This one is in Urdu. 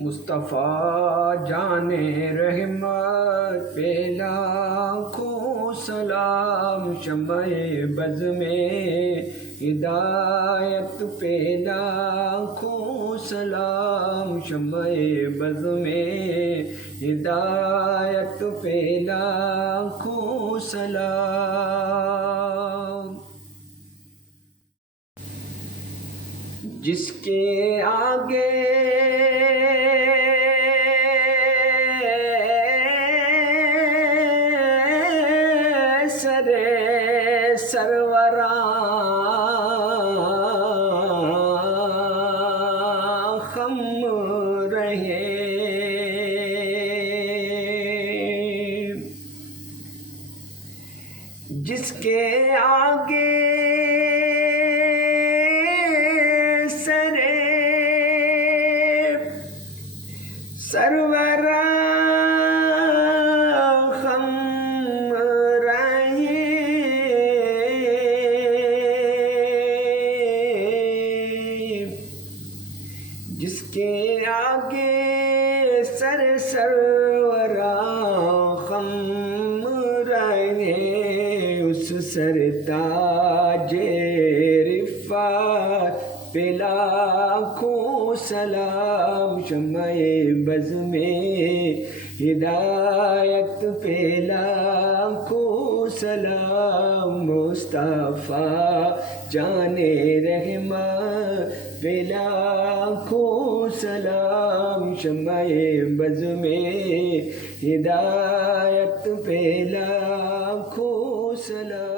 مصطفیٰ جان رحمت پہ لاکھوں سلام، شمع بز میں ہدایت پہ لاکھوں سلام، شمع بز میں ہدایت پہ لاکھوں سلام۔ جس کے آگے سروراں خم رہے، جس کے آگے سروراں خم رہے، جس کے آگے سروراں خم رہے، اس سرتاج رفعت پہ لاکھوں سلام، شمع بز میں ہدایت پہ لاکھوں سلام، مصطفیٰ جان رحمت پہ لاکھوں سلام، شمع بز میں ہدایت پہ لاکھوں سلام۔